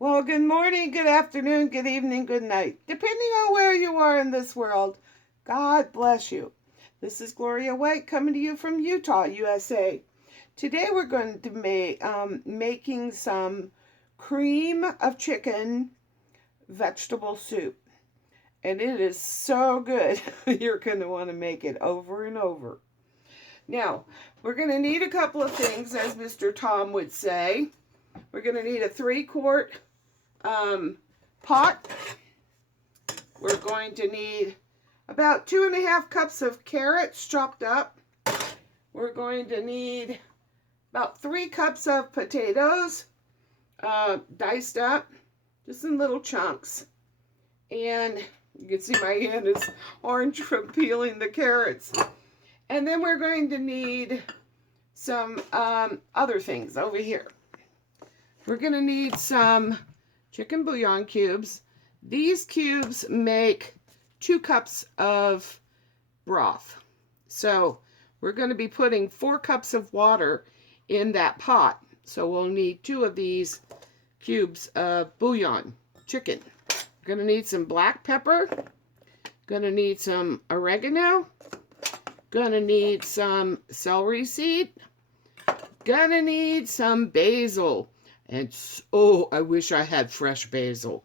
Well, good morning, good afternoon, good evening, good night. Depending on where you are in this world, God bless you. This is Gloria White coming to you from Utah, USA. Today we're going to make making some cream of chicken vegetable soup. And it is so good. You're going to want to make it over and over. Now, we're going to need a couple of things, as Mr. Tom would say. We're going to need a 3-quart pot. We're going to need about 2.5 cups of carrots chopped up. We're going to need about 3 cups of potatoes diced up, just in little chunks. And you can see my hand is orange from peeling the carrots. And then we're going to need some other things over here. We're going to need some chicken bouillon cubes. These cubes make 2 cups of broth. So we're going to be putting 4 cups of water in that pot. So we'll need 2 of these cubes of bouillon chicken. We're going to need some black pepper. Going to need some oregano. Going to need some celery seed. Going to need some basil. And oh, I wish I had fresh basil.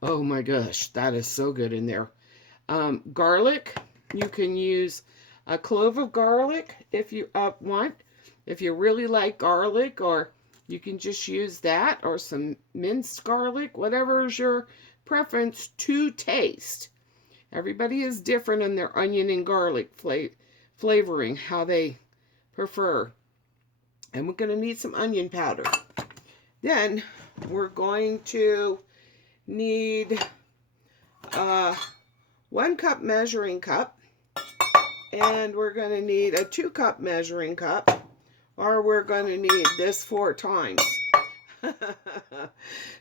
Oh my gosh, that is so good in there. Garlic, you can use a clove of garlic if you want. If you really like garlic, or you can just use that, or some minced garlic, whatever is your preference to taste. Everybody is different in their onion and garlic flavoring, how they prefer. And we're going to need some onion powder. Then we're going to need 1 cup measuring cup, and we're going to need a 2-cup measuring cup, or we're going to need this 4 times.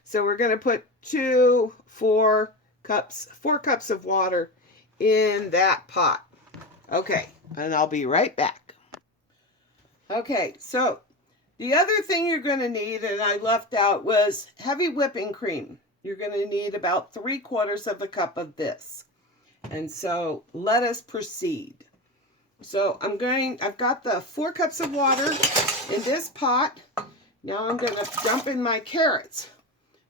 So we're going to put 4 cups of water in that pot. Okay, and I'll be right back. Okay, so the other thing you're going to need, and I left out, was heavy whipping cream. You're going to need about 3/4 of a cup of this. And so let us proceed. So I've got the 4 cups of water in this pot. Now I'm going to dump in my carrots.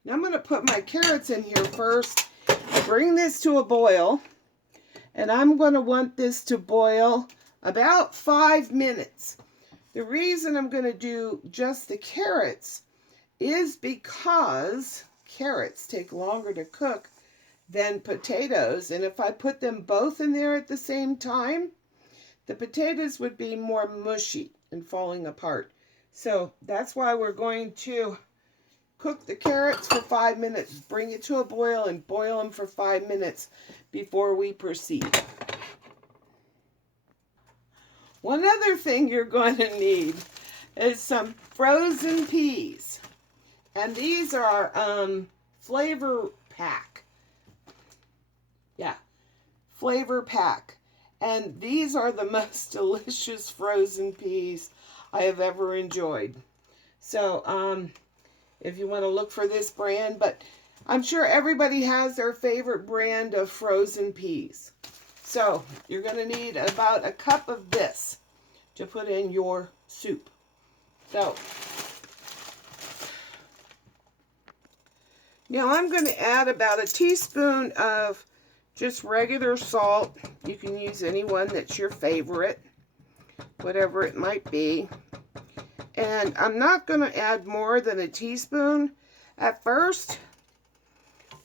Now I'm going to put my carrots in here first, bring this to a boil, and I'm going to want this to boil about 5 minutes. The reason I'm going to do just the carrots is because carrots take longer to cook than potatoes. And if I put them both in there at the same time, the potatoes would be more mushy and falling apart. So that's why we're going to cook the carrots for 5 minutes, bring it to a boil, and boil them for 5 minutes before we proceed. One other thing you're going to need is some frozen peas. And these are flavor pack. Yeah, flavor pack. And these are the most delicious frozen peas I have ever enjoyed. So if you want to look for this brand, but I'm sure everybody has their favorite brand of frozen peas. So you're going to need about a cup of this to put in your soup. So now I'm going to add about a teaspoon of just regular salt. You can use any one that's your favorite, whatever it might be. And I'm not going to add more than a teaspoon at first,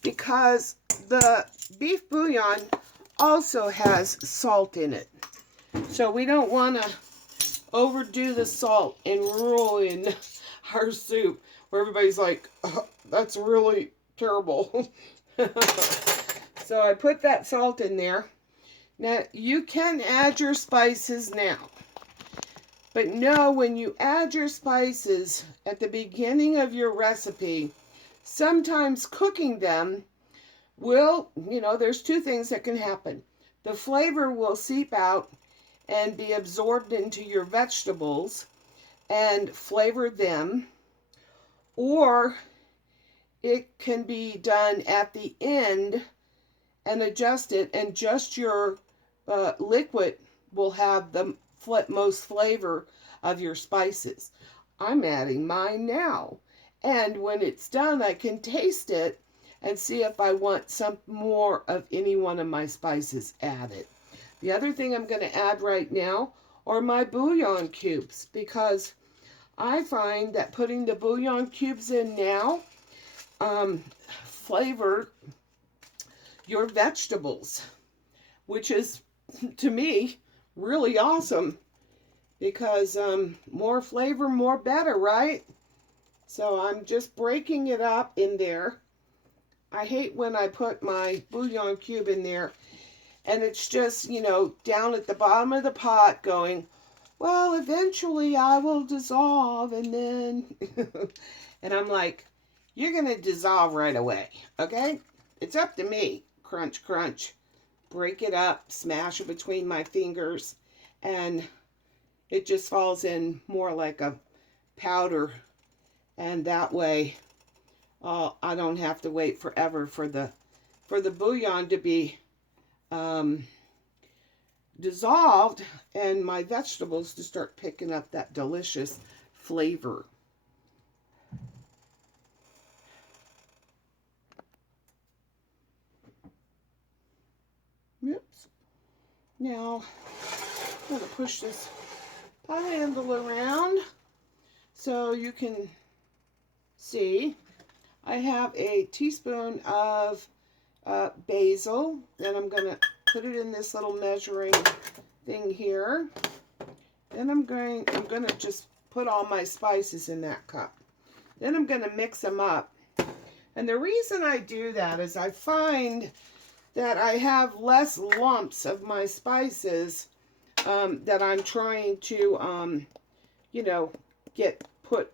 because the beef bouillon also has salt in it. So we don't want to overdo the salt and ruin our soup, where everybody's like, oh, that's really terrible. So I put that salt in there. Now you can add your spices now. But know, when you add your spices at the beginning of your recipe, sometimes cooking them will, there's 2 things that can happen. The flavor will seep out and be absorbed into your vegetables and flavor them, or it can be done at the end and adjust it, and just your liquid will have the most flavor of your spices. I'm adding mine now, and when it's done I can taste it and see if I want some more of any one of my spices added. The other thing I'm going to add right now are my bouillon cubes, because I find that putting the bouillon cubes in now flavor your vegetables, which is, to me, really awesome, because more flavor, more better, right? So I'm just breaking it up in there. I hate when I put my bouillon cube in there and it's just, you know, down at the bottom of the pot going, well, eventually I will dissolve, and then, and I'm like, you're going to dissolve right away, okay? It's up to me. Crunch, crunch. Break it up, smash it between my fingers, and it just falls in more like a powder, and that way I don't have to wait forever for the bouillon to be dissolved and my vegetables to start picking up that delicious flavor. Oops. Now I'm going to push this pot handle around so you can see. I have a teaspoon of basil, and I'm going to put it in this little measuring thing here. Then I'm going to just put all my spices in that cup. Then I'm going to mix them up. And the reason I do that is I find that I have less lumps of my spices that I'm trying to, you know, get put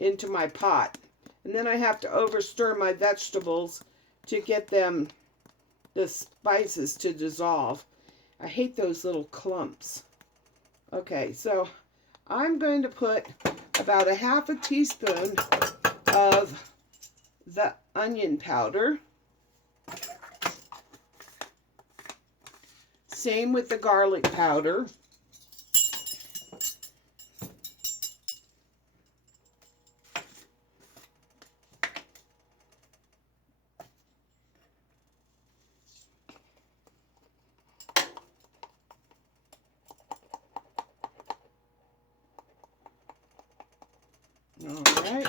into my pot. And then I have to overstir my vegetables to get them, the spices, to dissolve. I hate those little clumps. Okay, so I'm going to put about a half a teaspoon of the onion powder. Same with the garlic powder. All right.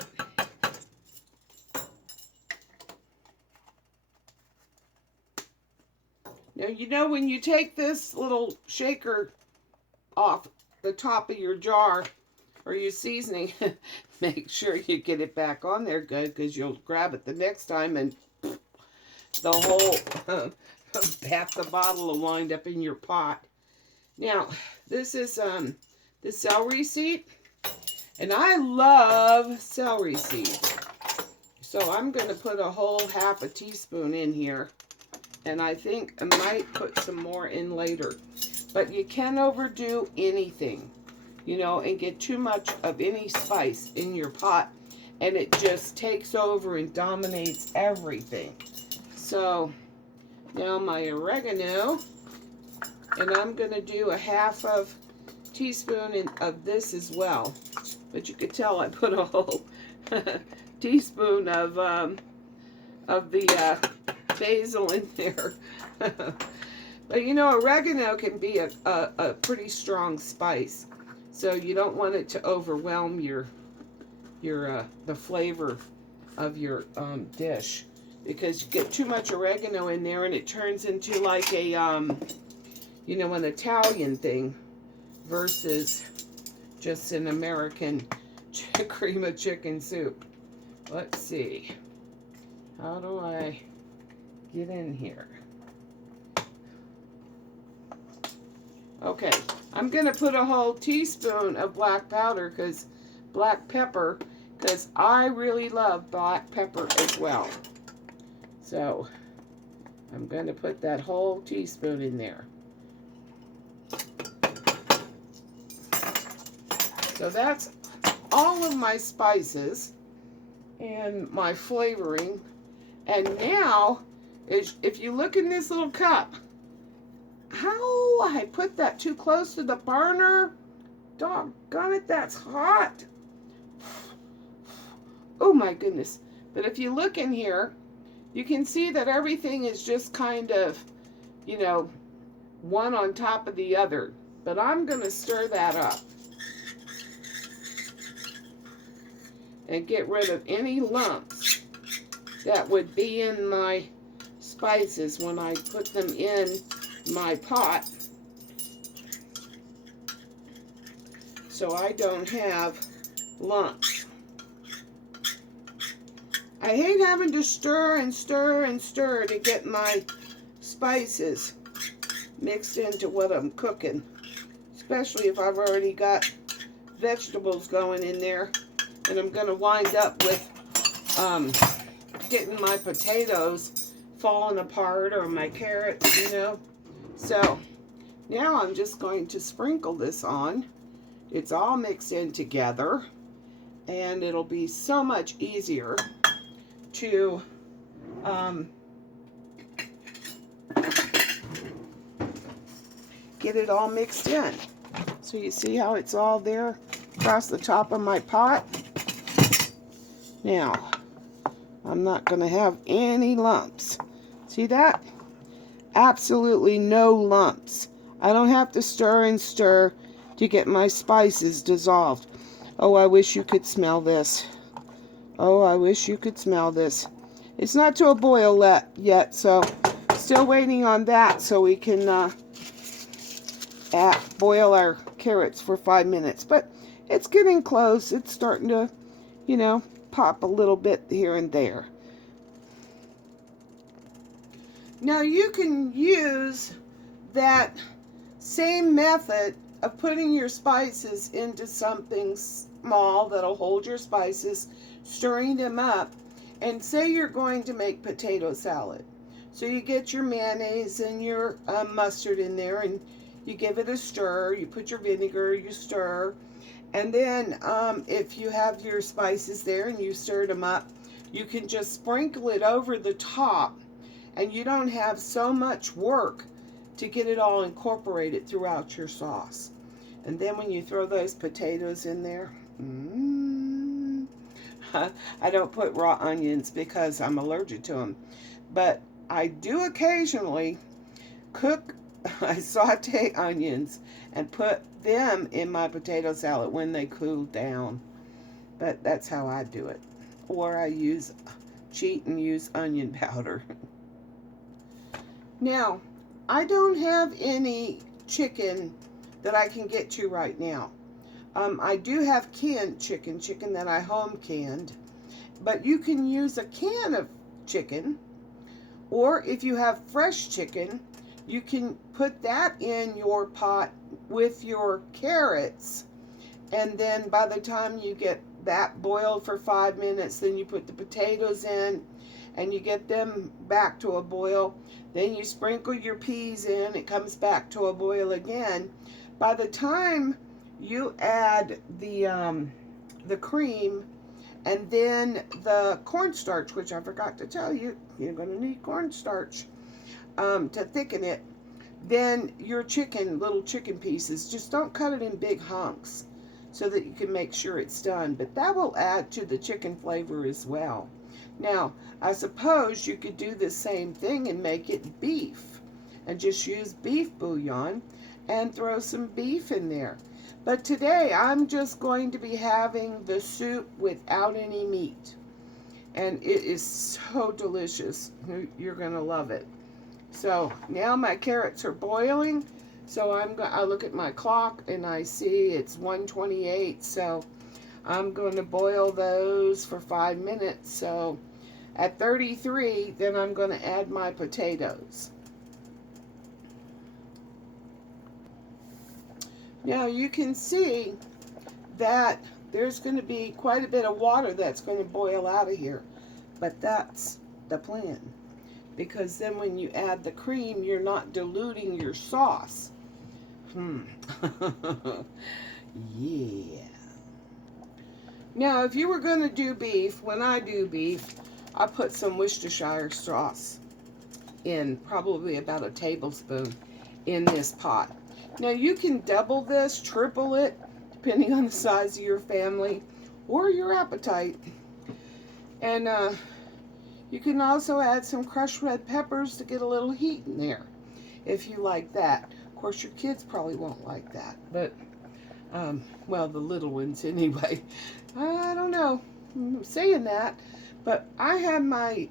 Now, you know, when you take this little shaker off the top of your jar or your seasoning, make sure you get it back on there good, because you'll grab it the next time and the whole half the bottle will wind up in your pot. Now, this is the celery seed, and I love celery seed. So I'm going to put a whole half a teaspoon in here. And I think I might put some more in later. But you can't overdo anything, you know, and get too much of any spice in your pot, and it just takes over and dominates everything. So now my oregano, and I'm going to do a half of teaspoon of this as well. But you could tell I put a whole teaspoon of the basil in there. But you know, oregano can be a pretty strong spice, so you don't want it to overwhelm your the flavor of your dish, because you get too much oregano in there and it turns into like a you know, an Italian thing versus just an American cream of chicken soup. Let's see, how do I get in here? Okay, I'm going to put a whole teaspoon of black pepper, because I really love black pepper as well. So I'm going to put that whole teaspoon in there. So that's all of my spices. and my flavoring. And now, if you look in this little cup, how I put that too close to the burner. Doggone it, that's hot. Oh my goodness. But if you look in here, you can see that everything is just kind of, you know, one on top of the other. But I'm going to stir that up and get rid of any lumps that would be in my spices when I put them in my pot, so I don't have lumps. I hate having to stir and stir and stir to get my spices mixed into what I'm cooking, especially if I've already got vegetables going in there, and I'm going to wind up with getting my potatoes falling apart or my carrots, you know. So now I'm just going to sprinkle this on. It's all mixed in together, and it'll be so much easier to get it all mixed in. So you see how it's all there across the top of my pot? Now, I'm not going to have any lumps. See that? Absolutely no lumps. I don't have to stir and stir to get my spices dissolved. Oh, I wish you could smell this. Oh, I wish you could smell this. It's not to a boil yet, so still waiting on that so we can boil our carrots for 5 minutes. But it's getting close. It's starting to, you know, pop a little bit here and there. Now you can use that same method of putting your spices into something small that'll hold your spices, stirring them up, and say you're going to make potato salad. So you get your mayonnaise and your mustard in there, and you give it a stir, you put your vinegar, you stir, and then if you have your spices there and you stirred them up, you can just sprinkle it over the top, and you don't have so much work to get it all incorporated throughout your sauce. And then when you throw those potatoes in there, I don't put raw onions because I'm allergic to them, but I do occasionally I saute onions and put them in my potato salad when they cool down. But that's how I do it. Or I cheat and use onion powder. Now, I don't have any chicken that I can get to right now. I do have canned chicken that I home canned, but you can use a can of chicken, or if you have fresh chicken, you can put that in your pot with your carrots, and then by the time you get that boiled for 5 minutes, then you put the potatoes in, and you get them back to a boil. Then you sprinkle your peas in, it comes back to a boil again. By the time you add the cream and then the cornstarch, which I forgot to tell you, you're going to need cornstarch to thicken it, then your little chicken pieces, just don't cut it in big hunks so that you can make sure it's done. But that will add to the chicken flavor as well. Now, I suppose you could do the same thing and make it beef and just use beef bouillon and throw some beef in there. But today I'm just going to be having the soup without any meat. And it is so delicious. You're going to love it. So now my carrots are boiling. So I look at my clock and I see it's 1:28. So I'm going to boil those for 5 minutes. So at 33, then I'm going to add my potatoes. Now you can see that there's going to be quite a bit of water that's going to boil out of here. But that's the plan. Because then when you add the cream, you're not diluting your sauce. Yeah. Now, if you were going to do beef, when I do beef, I put some Worcestershire sauce in, probably about a tablespoon in this pot. Now, you can double this, triple it, depending on the size of your family or your appetite. And you can also add some crushed red peppers to get a little heat in there, if you like that. Of course, your kids probably won't like that, but, well, the little ones anyway. I don't know, I'm saying that, but I had my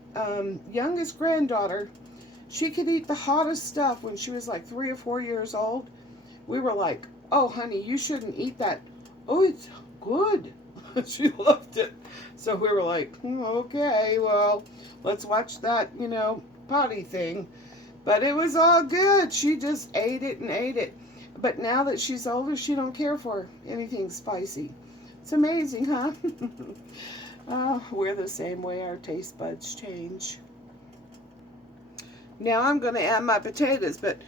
youngest granddaughter. She could eat the hottest stuff when she was like 3 or 4 years old. We were like, oh, honey, you shouldn't eat that. Oh, it's good. She loved it. So we were like, okay, well, let's watch that, you know, potty thing. But it was all good. She just ate it and ate it. But now that she's older, she don't care for anything spicy. It's amazing, huh? We're the same way. Our taste buds change. Now I'm going to add my potatoes, but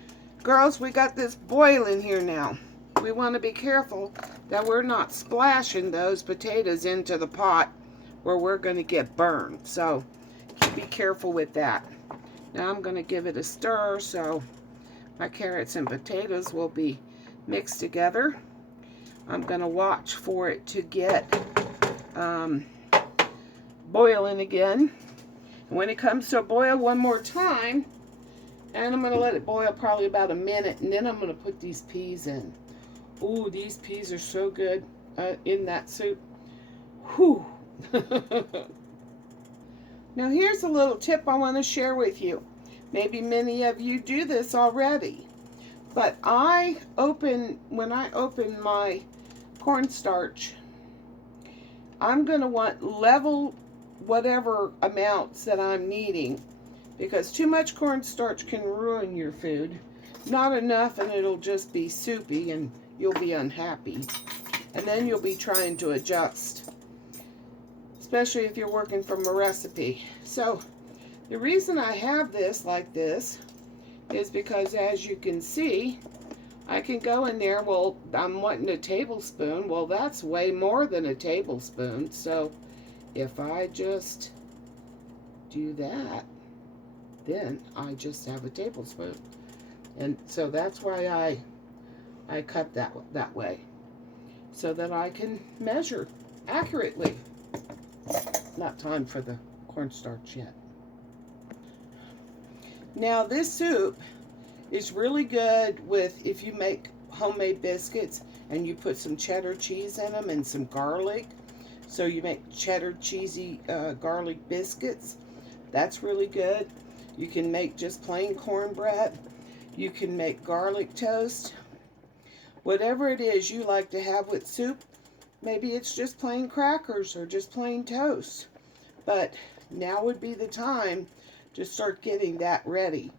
girls, we got this boiling here now. We want to be careful that we're not splashing those potatoes into the pot where we're going to get burned. So be careful with that. Now I'm going to give it a stir so my carrots and potatoes will be mixed together. I'm going to watch for it to get boiling again. And when it comes to a boil one more time, and I'm going to let it boil probably about a minute, and then I'm going to put these peas in. Ooh, these peas are so good in that soup. Whew. Now here's a little tip I want to share with you. Maybe many of you do this already. But when I open my cornstarch, I'm going to want level whatever amounts that I'm needing, because too much cornstarch can ruin your food. Not enough and it'll just be soupy and you'll be unhappy. And then you'll be trying to adjust, especially if you're working from a recipe. So the reason I have this like this is because, as you can see, I can go in there. Well, I'm wanting a tablespoon. Well, that's way more than a tablespoon. So if I just do that, then I just have a tablespoon. And so that's why I cut that way, so that I can measure accurately. Not time for the cornstarch yet. Now this soup is really good with, if you make homemade biscuits and you put some cheddar cheese in them and some garlic. So you make cheddar cheesy garlic biscuits. That's really good. You can make just plain cornbread. You can make garlic toast. Whatever it is you like to have with soup. Maybe it's just plain crackers or just plain toast. But now would be the time to start getting that ready.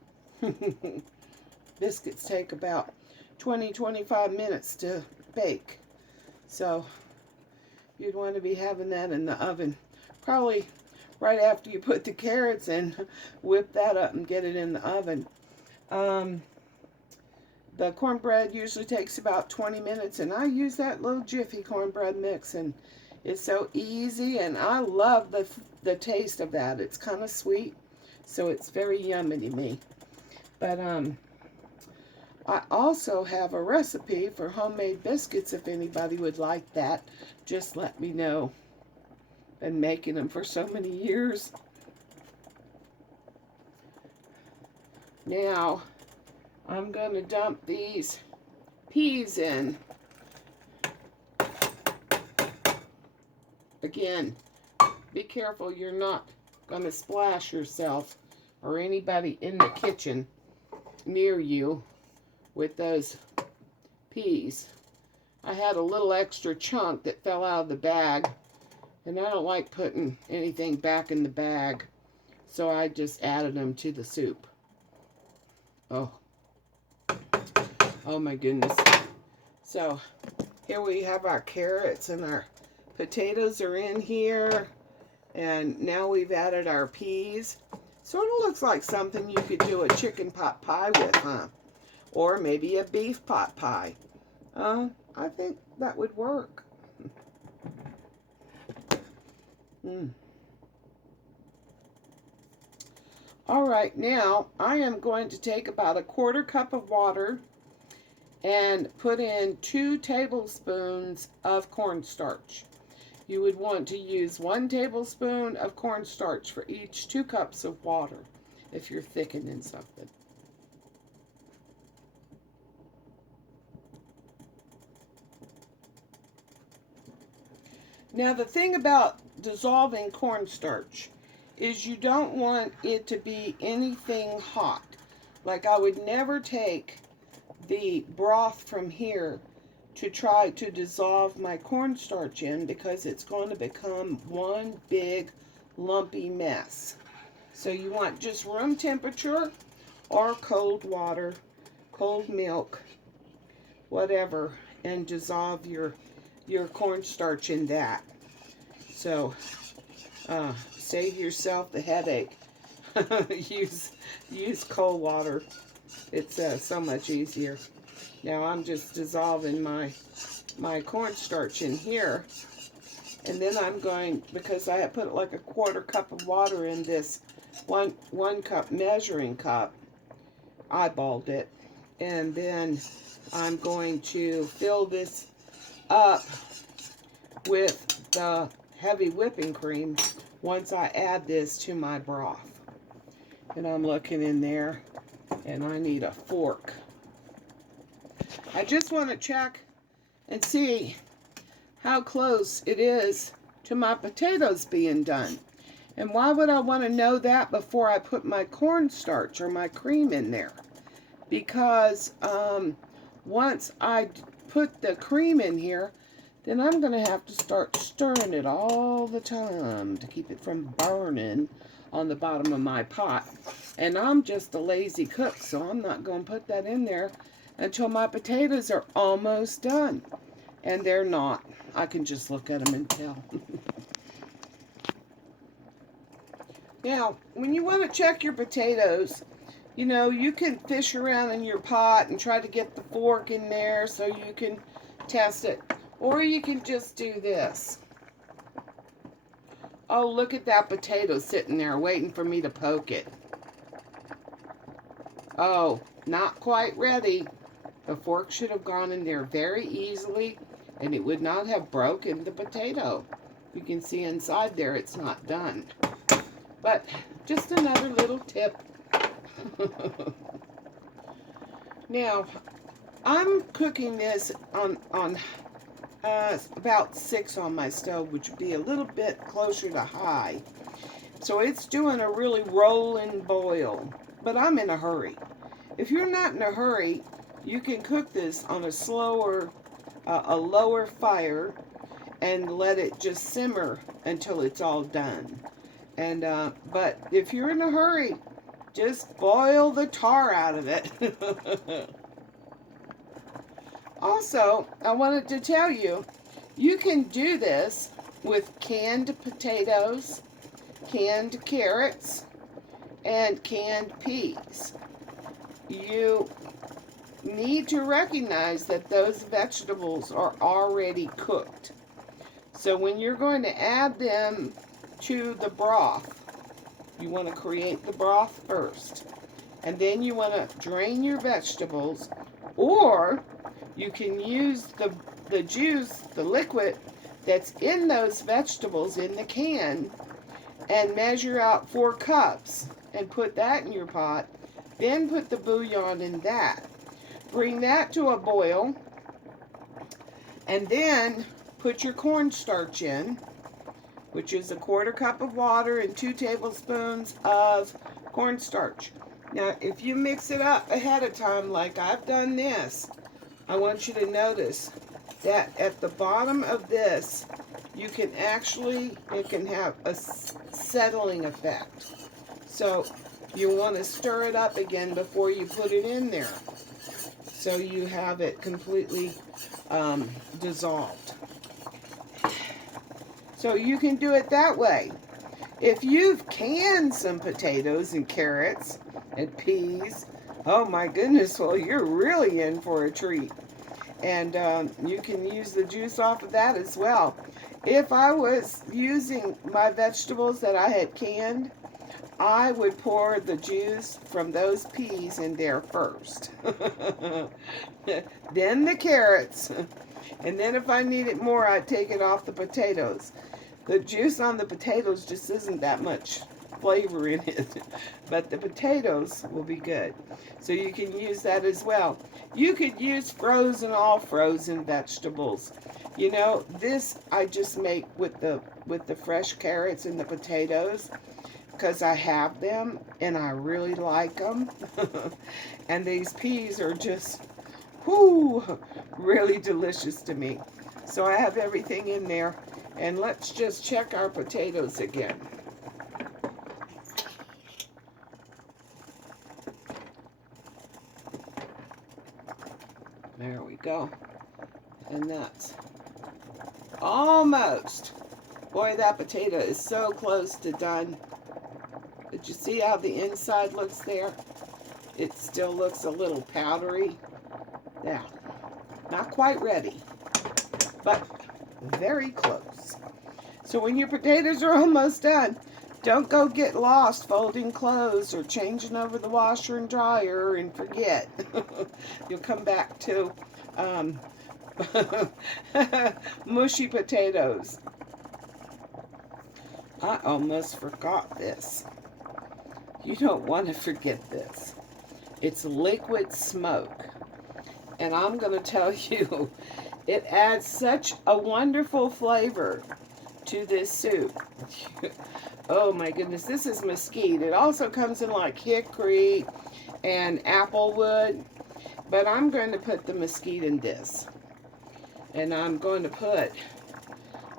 Biscuits take about 20-25 minutes to bake. So you'd want to be having that in the oven. Probably right after you put the carrots in, whip that up and get it in the oven. The cornbread usually takes about 20 minutes, and I use that little Jiffy cornbread mix, and it's so easy, and I love the taste of that. It's kind of sweet, so it's very yummy to me. But I also have a recipe for homemade biscuits if anybody would like that. Just let me know. Been making them for so many years. Now I'm going to dump these peas in. Again, be careful you're not going to splash yourself or anybody in the kitchen near you with those peas. I had a little extra chunk that fell out of the bag, and I don't like putting anything back in the bag, so I just added them to the soup. Oh my goodness. So here we have our carrots, and our potatoes are in here, and now we've added our peas. Sort of looks like something you could do a chicken pot pie with, huh? Or maybe a beef pot pie. I think that would work. Mm. All right, now I am going to take about a 1/4 cup of water and put in 2 tablespoons of cornstarch. You would want to use 1 tablespoon of cornstarch for each 2 cups of water if you're thickening something. Now the thing about dissolving cornstarch is you don't want it to be anything hot. Like I would never take the broth from here to try to dissolve my cornstarch in because it's going to become one big lumpy mess. So you want just room temperature or cold water, cold milk, whatever, and dissolve your cornstarch in that. So save yourself the headache. use cold water. It's so much easier. Now I'm just dissolving my cornstarch in here, and then I'm going, because I have put like a 1/4 cup of water in this one cup measuring cup, eyeballed it, and then I'm going to fill this up with the heavy whipping cream once I add this to my broth. And I'm looking in there, and I need a fork. I just want to check and see how close it is to my potatoes being done. And why would I want to know that before I put my cornstarch or my cream in there? Because once I put the cream in here, then I'm going to have to start stirring it all the time to keep it from burning on the bottom of my pot. And I'm just a lazy cook, so I'm not going to put that in there until my potatoes are almost done. And they're not. I can just look at them and tell. Now, when you want to check your potatoes, you know, you can fish around in your pot and try to get the fork in there so you can test it. Or you can just do this. Oh, look at that potato sitting there waiting for me to poke it. Oh, not quite ready. The fork should have gone in there very easily, and it would not have broken the potato. You can see inside there it's not done. But just another little tip. Now, I'm cooking this on about 6 on my stove, which would be a little bit closer to high. So it's doing a really rolling boil, but I'm in a hurry. If you're not in a hurry, you can cook this on a lower fire and let it just simmer until it's all done. And but if you're in a hurry, just boil the tar out of it. Also, I wanted to tell you, you can do this with canned potatoes, canned carrots, and canned peas. You need to recognize that those vegetables are already cooked. So when you're going to add them to the broth, you want to create the broth first. And then you want to drain your vegetables, or you can use the juice, the liquid that's in those vegetables in the can, and measure out 4 cups and put that in your pot. Then put the bouillon in that. Bring that to a boil, and then put your cornstarch in, which is a 1/4 cup of water and 2 tablespoons of cornstarch. Now, if you mix it up ahead of time like I've done this, I want you to notice that at the bottom of this, you can actually, it can have a settling effect. So you want to stir it up again before you put it in there, so you have it completely dissolved. So you can do it that way. If you've canned some potatoes and carrots and peas, oh my goodness, well, you're really in for a treat. And you can use the juice off of that as well. If I was using my vegetables that I had canned, I would pour the juice from those peas in there first. Then the carrots. And then if I needed more, I'd take it off the potatoes. The juice on the potatoes just isn't that much flavor in it. But the potatoes will be good. So you can use that as well. You could use all frozen vegetables. You know, this I just make with the fresh carrots and the potatoes because I have them and I really like them. And these peas are just, whoo, really delicious to me. So I have everything in there. And let's just check our potatoes again. There we go. And that's almost. Boy, that potato is so close to done. Did you see how the inside looks there? It still looks a little powdery. Yeah, not quite ready, but very close. So when your potatoes are almost done, don't go get lost folding clothes or changing over the washer and dryer and forget. You'll come back to mushy potatoes. I almost forgot this. You don't want to forget this. It's liquid smoke. And I'm going to tell you, it adds such a wonderful flavor to this soup. Oh my goodness, this is mesquite. It also comes in like hickory and applewood. But I'm going to put the mesquite in this. And I'm going to put,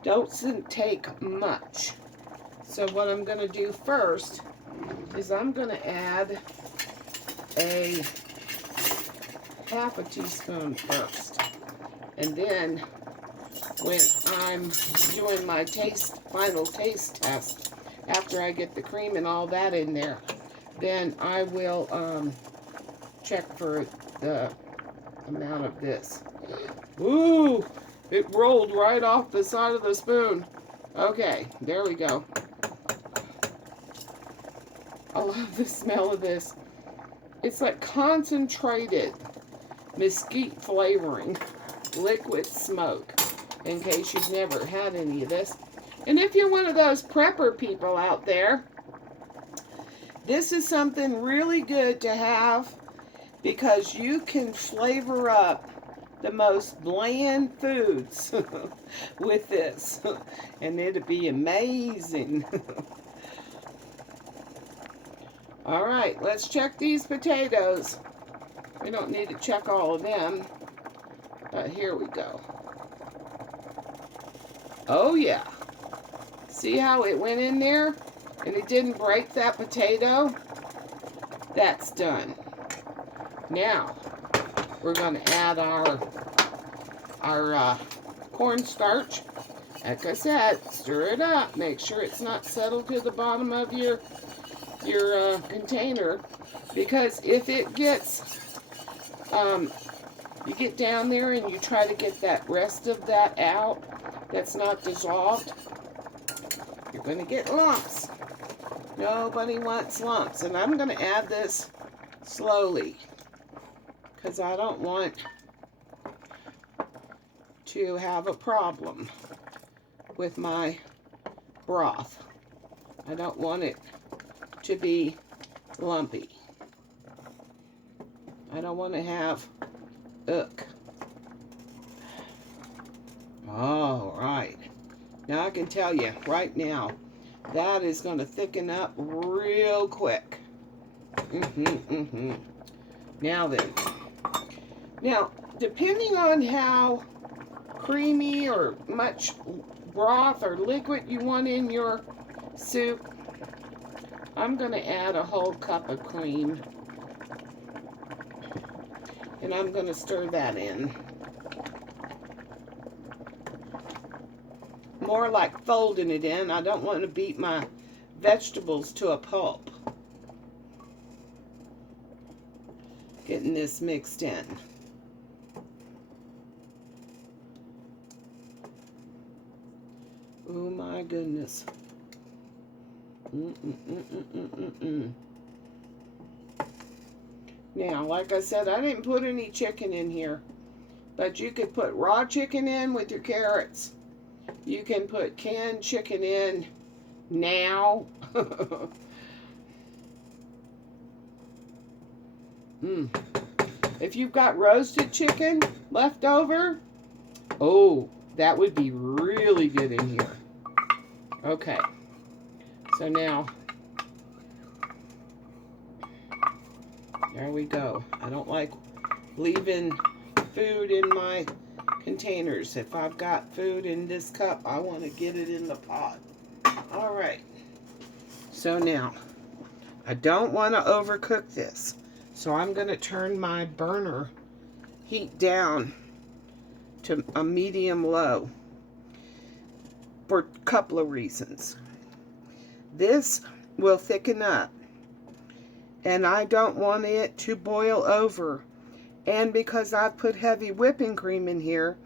doesn't take much. So what I'm going to do first is I'm going to add a half a teaspoon first. And then when I'm doing my final taste test, after I get the cream and all that in there, then I will check for the amount of this. Ooh, it rolled right off the side of the spoon. Okay, there we go. I love the smell of this. It's like concentrated mesquite flavoring, liquid smoke, in case you've never had any of this. And if you're one of those prepper people out there, this is something really good to have because you can flavor up the most bland foods with this. And it'd be amazing. All right, let's check these potatoes. We don't need to check all of them, but here we go. Oh yeah, see how it went in there and it didn't break that potato? That's done. Now, we're gonna add our cornstarch. Like I said, stir it up. Make sure it's not settled to the bottom of your container, because if it gets you get down there and you try to get that rest of that out that's not dissolved, you're going to get lumps. Nobody wants lumps. And I'm going to add this slowly because I don't want to have a problem with my broth. I don't want it to be lumpy. I don't want to have All right. Now I can tell you right now, that is going to thicken up real quick. Now then. Now, depending on how creamy or much broth or liquid you want in your soup, I'm going to add a whole cup of cream. And I'm going to stir that in. More like folding it in. I don't want to beat my vegetables to a pulp. Getting this mixed in. Oh my goodness. Now, like I said, I didn't put any chicken in here, but you could put raw chicken in with your carrots. You can put canned chicken in now. If you've got roasted chicken left over, oh, that would be really good in here. Okay, so now, there we go. I don't like leaving food in my containers. If I've got food in this cup, I want to get it in the pot. All right, so now, I don't want to overcook this. So I'm going to turn my burner heat down to a medium low for a couple of reasons. This will thicken up, and I don't want it to boil over. And because I put heavy whipping cream in here,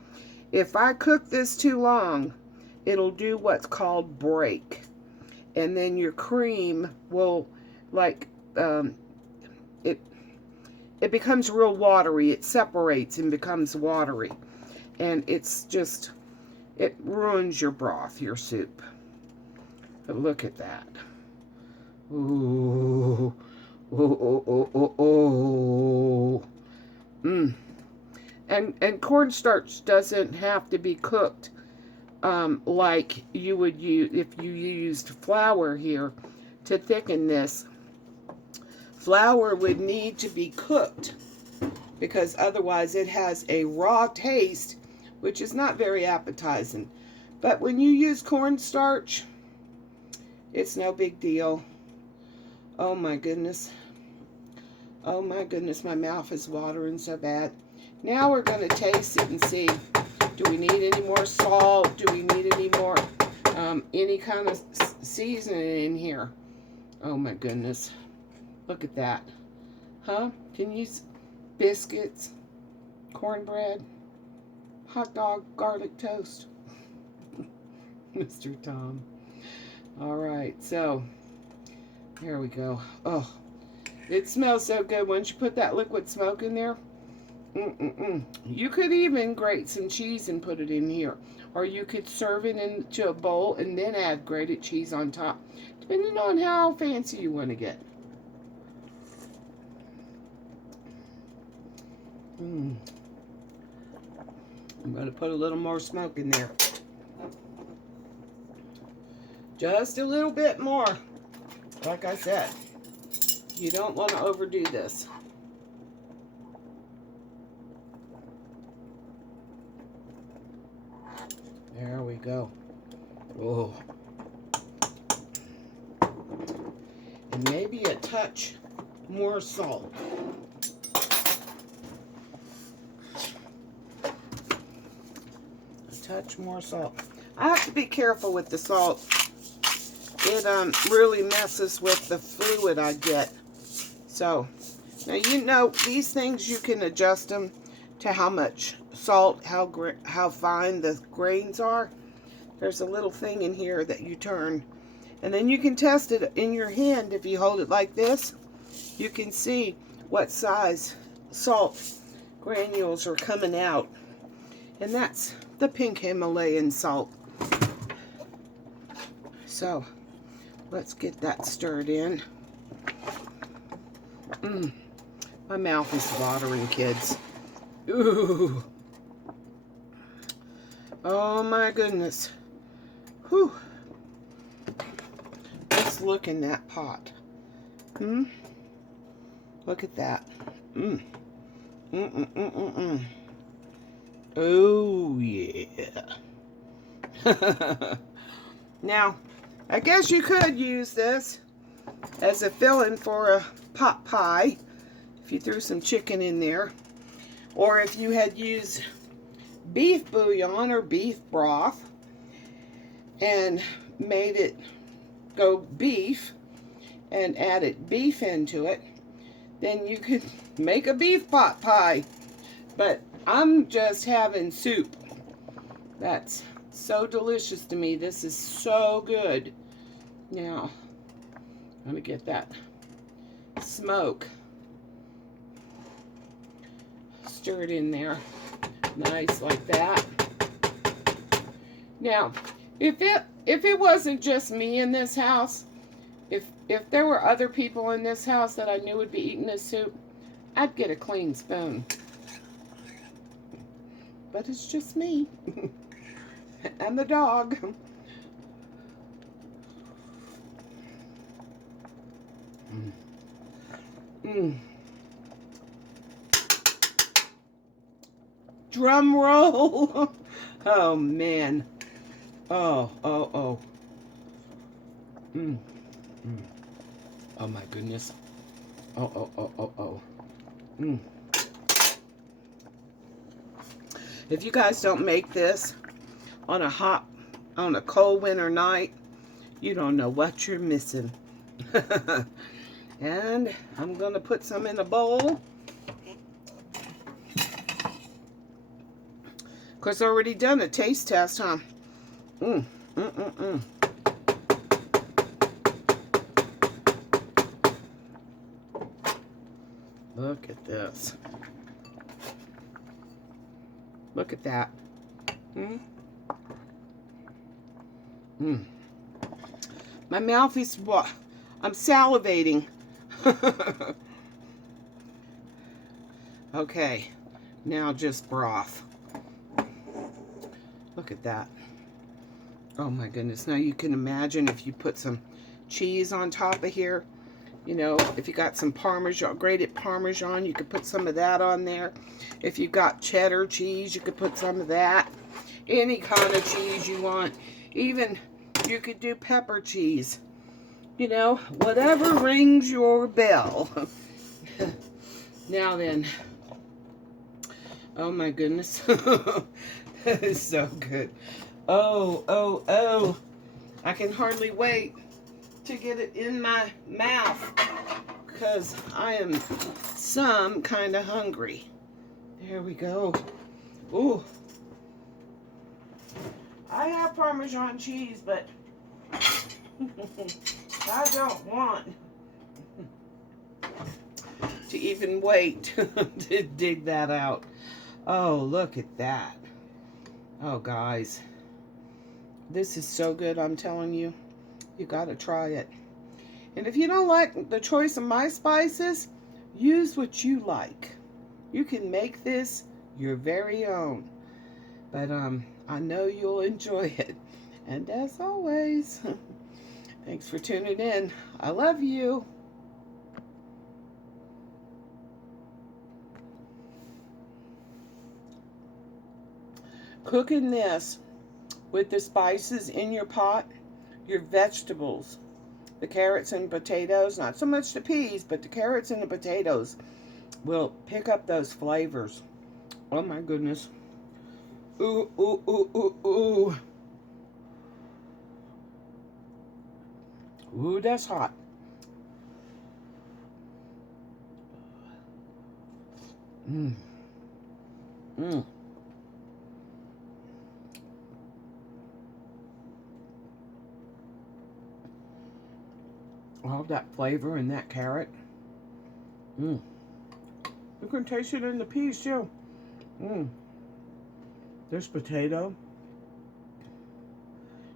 if I cook this too long, it'll do what's called break. And then your cream will, like, it becomes real watery. It separates and becomes watery. And it's just, it ruins your broth, your soup. But look at that. Ooh. Oh. And cornstarch doesn't have to be cooked like you would use if you used flour here to thicken this. Flour would need to be cooked because otherwise it has a raw taste, which is not very appetizing. But when you use cornstarch, it's no big deal. Oh my goodness. Oh my goodness, my mouth is watering so bad. Now we're going to taste it and see, do we need any more salt? Do we need any more, any kind of seasoning in here? Oh my goodness. Look at that. Huh? Can you use biscuits, cornbread, hot dog, garlic toast? Mr. Tom. All right, so here we go. Oh, it smells so good once you put that liquid smoke in there. You could even grate some cheese and put it in here. Or you could serve it into a bowl and then add grated cheese on top, depending on how fancy you want to get. I'm going to put a little more smoke in there. Just a little bit more. Like I said, you don't want to overdo this. There we go. Oh. And maybe a touch more salt. Touch more salt. I have to be careful with the salt. It really messes with the fluid I get. So, now you know these things you can adjust them to how much salt, how fine the grains are. There's a little thing in here that you turn, and then you can test it in your hand. If you hold it like this, you can see what size salt granules are coming out, and that's the pink Himalayan salt. So let's get that stirred in. My mouth is watering, kids. Ooh. Oh my goodness. Whew. Let's look in that pot. Look at that. Oh yeah. Now, I guess you could use this as a filling for a pot pie if you threw some chicken in there, or if you had used beef bouillon or beef broth and made it go beef and added beef into it, then you could make a beef pot pie. But I'm just having soup. That's so delicious to me. This is so good. Now, I'm going to get that smoke. Stir it in there. Nice like that. Now, if it wasn't just me in this house, if there were other people in this house that I knew would be eating this soup, I'd get a clean spoon. But it's just me. And the dog. Drum roll. Oh, man. Oh. Oh, my goodness. Oh. If you guys don't make this on a cold winter night, you don't know what you're missing. And I'm going to put some in a bowl. Of course, I already done a taste test, huh? Look at this. Look at that. My mouth is what? I'm salivating. Okay, now just broth. Look at that. Oh my goodness. Now you can imagine if you put some cheese on top of here. You know, if you got some Parmesan, grated Parmesan, you could put some of that on there. If you got cheddar cheese, you could put some of that. Any kind of cheese you want. Even you could do pepper cheese. You know, whatever rings your bell. Now then. Oh my goodness. That is so good. Oh. I can hardly wait to get it in my mouth because I am some kind of hungry. There we go. Ooh. I have Parmesan cheese, but I don't want to even wait to dig that out. Oh, look at that. Oh, guys. This is so good, I'm telling you. You gotta try it. And if you don't like the choice of my spices, use what you like. You can make this your very own. But I know you'll enjoy it. And as always, thanks for tuning in. I love you. Cooking this with the spices in your pot, your vegetables, the carrots and potatoes, not so much the peas, but the carrots and the potatoes will pick up those flavors. Oh my goodness. Ooh. Ooh, that's hot. All that flavor in that carrot. You can taste it in the peas too. This potato.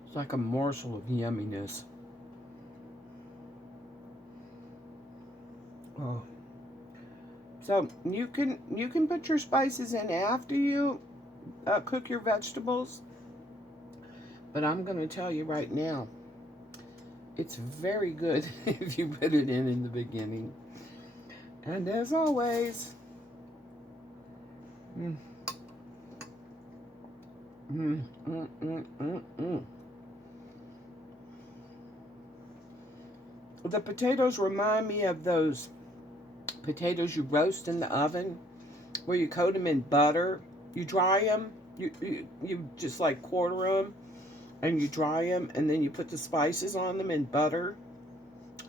It's like a morsel of yumminess. Oh. So you can put your spices in after you cook your vegetables. But I'm going to tell you right now, it's very good if you put it in the beginning. And as always, the potatoes remind me of those potatoes you roast in the oven, where you coat them in butter. You dry them. You just like quarter them, and you dry them, and then you put the spices on them in butter,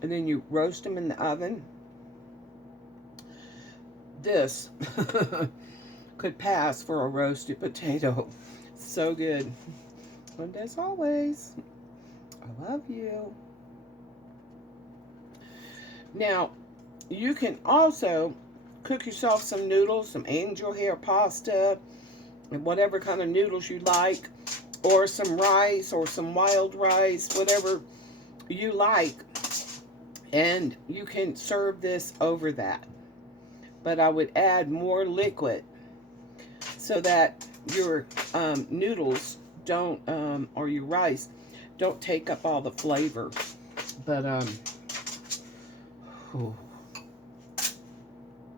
and then you roast them in the oven. This could pass for a roasted potato. So good. And as always, I love you. Now, you can also cook yourself some noodles, some angel hair pasta, and whatever kind of noodles you like, or some rice or some wild rice, whatever you like, and you can serve this over that. But I would add more liquid so that your noodles don't, or your rice, don't take up all the flavor. But,